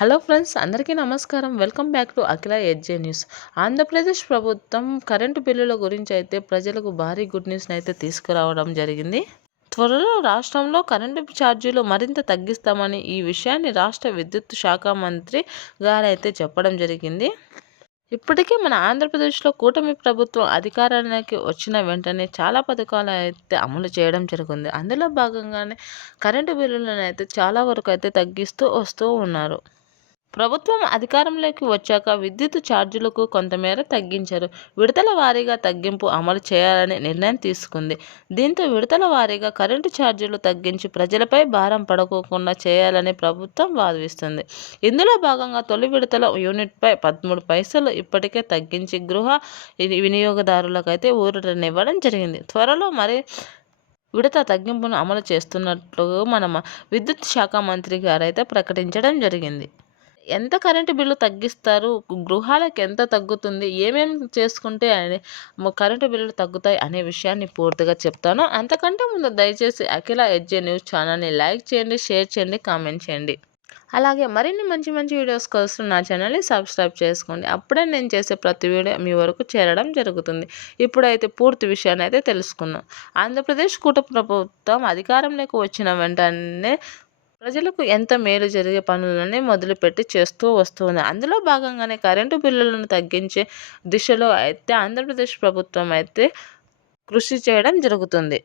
Hello friends, అందరికీ నమస్కారం. Welcome back to Akhila ఎడ్జే న్యూస్. ఆంధ్రప్రదేశ్ ప్రభుత్వం కరెంటు బిల్లుల గురించి అయితే ప్రజలకు భారీ గుడ్ న్యూస్ని అయితే తీసుకురావడం జరిగింది. త్వరలో రాష్ట్రంలో కరెంటు ఛార్జీలు మరింత తగ్గిస్తామని ఈ విషయాన్ని రాష్ట్ర విద్యుత్ శాఖ మంత్రి గారైతే చెప్పడం జరిగింది. ఇప్పటికే మన ఆంధ్రప్రదేశ్లో కూటమి ప్రభుత్వం అధికారానికి వచ్చిన వెంటనే చాలా పథకాలు అయితే అమలు చేయడం జరిగింది. అందులో భాగంగానే కరెంటు బిల్లులను అయితే చాలా వరకు అయితే తగ్గిస్తూ వస్తూ ఉన్నారు. ప్రభుత్వం అధికారంలోకి వచ్చాక విద్యుత్ ఛార్జీలకు కొంతమేర తగ్గించారు. విడతల వారీగా తగ్గింపు అమలు చేయాలని నిర్ణయం తీసుకుంది. దీంతో విడతల వారీగా కరెంటు ఛార్జీలు తగ్గించి ప్రజలపై భారం పడకోకుండా చేయాలని ప్రభుత్వం భావిస్తుంది. ఇందులో భాగంగా తొలి విడతల యూనిట్పై 13 పైసలు ఇప్పటికే తగ్గించి గృహ వినియోగదారులకైతే ఊరటనివ్వడం జరిగింది. త్వరలో మరి విడత తగ్గింపును అమలు చేస్తున్నట్లు మన విద్యుత్ శాఖ మంత్రి గారైతే ప్రకటించడం జరిగింది. ఎంత కరెంటు బిల్లు తగ్గిస్తారు, గృహాలకు ఎంత తగ్గుతుంది, ఏమేమి చేసుకుంటే కరెంటు బిల్లులు తగ్గుతాయి అనే విషయాన్ని పూర్తిగా చెప్తాను. అంతకంటే ముందు దయచేసి అఖిల ఎడ్జే న్యూస్ ఛానల్ని లైక్ చేయండి, షేర్ చేయండి, కామెంట్ చేయండి. అలాగే మరిన్ని మంచి మంచి వీడియోస్ కోసం నా ఛానల్ని సబ్స్క్రైబ్ చేసుకోండి. అప్పుడే నేను చేసే ప్రతి వీడియో మీ వరకు చేరడం జరుగుతుంది. ఇప్పుడైతే పూర్తి విషయాన్ని అయితే తెలుసుకుందాం. ఆంధ్రప్రదేశ్ కూటమి ప్రభుత్వం అధికారంలోకి వచ్చిన వెంటనే ప్రజలకు ఎంత మేలు జరిగే పనులని మొదలుపెట్టి చేస్తూ వస్తుంది. అందులో భాగంగానే కరెంటు బిల్లులను తగ్గించే దిశలో అయితే ఆంధ్రప్రదేశ్ ప్రభుత్వం అయితే కృషి చేయడం జరుగుతుంది.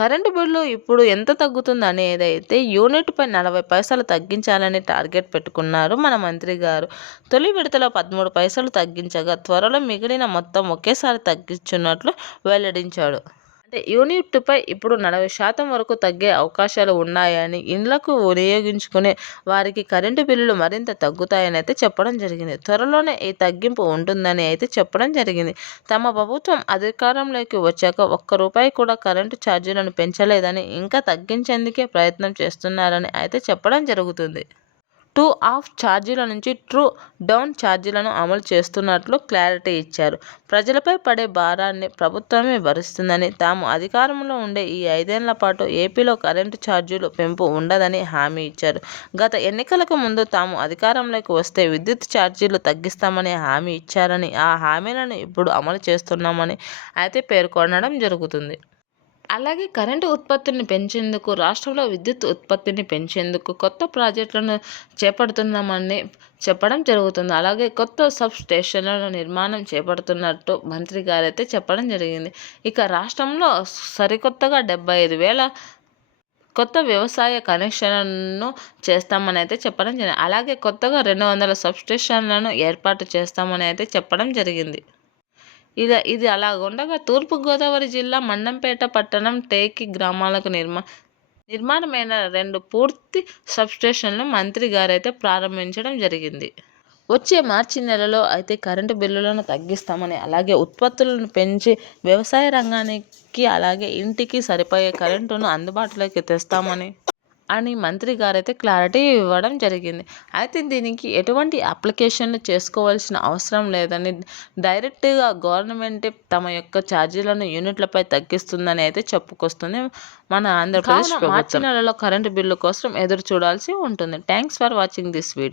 కరెంటు బిల్లు ఇప్పుడు ఎంత తగ్గుతుంది అనేది అయితే యూనిట్పై 40 పైసలు తగ్గించాలని టార్గెట్ పెట్టుకున్నారు మన మంత్రి గారు. తొలి విడతలో 13 పైసలు తగ్గించగా త్వరలో మిగిలిన మొత్తం ఒకేసారి తగ్గించున్నట్లు వెల్లడించాడు. యూనిట్పై ఇప్పుడు 40% వరకు తగ్గే అవకాశాలు ఉన్నాయని, ఇండ్లకు వినియోగించుకునే వారికి కరెంటు బిల్లులు మరింత తగ్గుతాయని అయితే చెప్పడం జరిగింది. త్వరలోనే ఈ తగ్గింపు ఉంటుందని అయితే చెప్పడం జరిగింది. తమ ప్రభుత్వం అధికారంలోకి వచ్చాక ఒక్క రూపాయి కూడా కరెంటు ఛార్జీలను పెంచలేదని, ఇంకా తగ్గించేందుకే ప్రయత్నం చేస్తున్నారని అయితే చెప్పడం జరుగుతుంది. 2 ఆఫ్ ఛార్జీల నుంచి ట్రూ డౌన్ ఛార్జీలను అమలు చేస్తున్నట్లు క్లారిటీ ఇచ్చారు. ప్రజలపై పడే భారాన్ని ప్రభుత్వమే భరిస్తుందని, తాము అధికారంలో ఉండే ఈ 5 ఏళ్ల పాటు ఏపీలో కరెంటు ఛార్జీలు పెంపు ఉండదని హామీ ఇచ్చారు. గత ఎన్నికలకు ముందు తాము అధికారంలోకి వస్తే విద్యుత్ ఛార్జీలు తగ్గిస్తామని హామీ ఇచ్చారని, ఆ హామీలను ఇప్పుడు అమలు చేస్తున్నామని అయితే పేర్కొనడం జరుగుతుంది. అలాగే కరెంటు ఉత్పత్తిని పెంచేందుకు, రాష్ట్రంలో విద్యుత్ ఉత్పత్తిని పెంచేందుకు కొత్త ప్రాజెక్టులను చేపడుతున్నామని చెప్పడం జరుగుతుంది. అలాగే కొత్త సబ్ స్టేషన్ల నిర్మాణం చేపడుతున్నట్టు మంత్రి గారైతే చెప్పడం జరిగింది. ఇక రాష్ట్రంలో సరికొత్తగా 75,000 కొత్త వ్యవసాయ కనెక్షన్లను చేస్తామని అయితే చెప్పడం జరిగింది. అలాగే కొత్తగా 200 సబ్ స్టేషన్లను ఏర్పాటు చేస్తామని అయితే చెప్పడం జరిగింది. ఇది అలాగుండగా తూర్పుగోదావరి జిల్లా మండంపేట పట్టణం టేకి గ్రామాలకు నిర్మాణమైన 2 పూర్తి సబ్స్టేషన్లు మంత్రి గారైతే ప్రారంభించడం జరిగింది. వచ్చే మార్చి నెలలో అయితే కరెంటు బిల్లులను తగ్గిస్తామని, అలాగే ఉత్పత్తులను పెంచి వ్యవసాయ రంగానికి అలాగే ఇంటికి సరిపోయే కరెంటును అందుబాటులోకి తెస్తామని మంత్రి గారైతే క్లారిటీ ఇవ్వడం జరిగింది. అయితే దీనికి ఎటువంటి అప్లికేషన్లు చేసుకోవాల్సిన అవసరం లేదని, డైరెక్ట్గా గవర్నమెంటే తమ యొక్క ఛార్జీలను యూనిట్లపై తగ్గిస్తుందని అయితే చెప్పుకొస్తుంది మన ఆంధ్రప్రదేశ్ ప్రభుత్వం. మార్చి నెలలో కరెంటు బిల్లు కోసం ఎదురు చూడాల్సి ఉంటుంది. Thanks for watching this video.